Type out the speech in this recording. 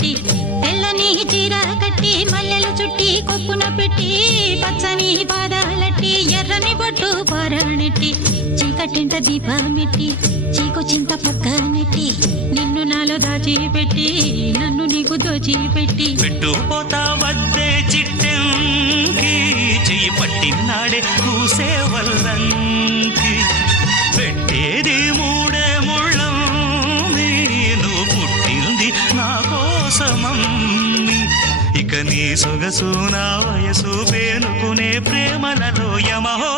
పెట్టి తెల్లని చీర కట్టి మల్లెలు చుట్టి కొప్పున పెట్టి పచ్చని పాదాలట్టి ఎర్రని బొట్టు పారాణెట్టి చీకటింట దీపమెట్టి చీకు చింత పక్క నెట్టి నిన్ను నాలో దాచిపెట్టి నన్ను నీకు దోచిపెట్టి పెట్టుపోతా వద్దే చిట్టెంకి చెయ్యి పట్టినాడే కూసే వల్లంకి పెట్టేది మూడే ముళ్ళం నువ్వు పుట్టింది నా కోసమమ్మి ఇక నీ సొగసు నా వయసు పేనుకునే ప్రేమలలో యమహో